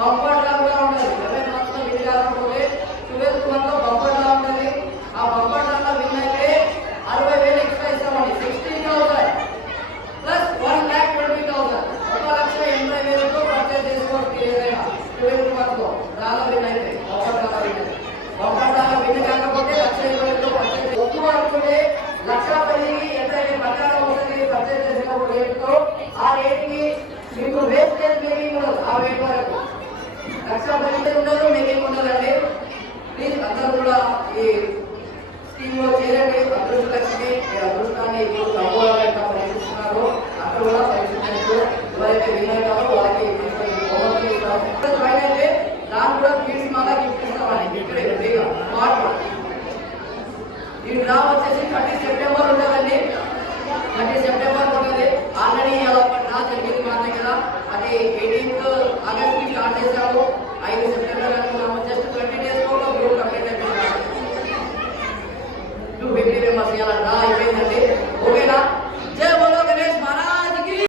Bumper లా ఉంటది. 11 months లో win కాకపోతే 12th మంత్ లో బంపర్ లా ఉంటది. ఆ బంపర్ లా విన్ అయితే 60,000 ఎక్స్ట్రా ఇస్తామండి. 16,000 ప్లస్ 1,20,000 1,80,000 తో పర్చేజ్ చేసుకోవచ్చు. ఏదైనా 12th మంత్ లో డ్రాలో విన్ అయితే బంపర్ డ్రాలో విన్ కాకపోతే 1,20,000 తో పర్చేజ్ ఒక్క అనుకుంటే 1,10,000 ఎంత ప్రచారం అవుతుంది. పర్చేజ్ చేసినప్పుడు రేటుతో ఆ రేటుకి మీకు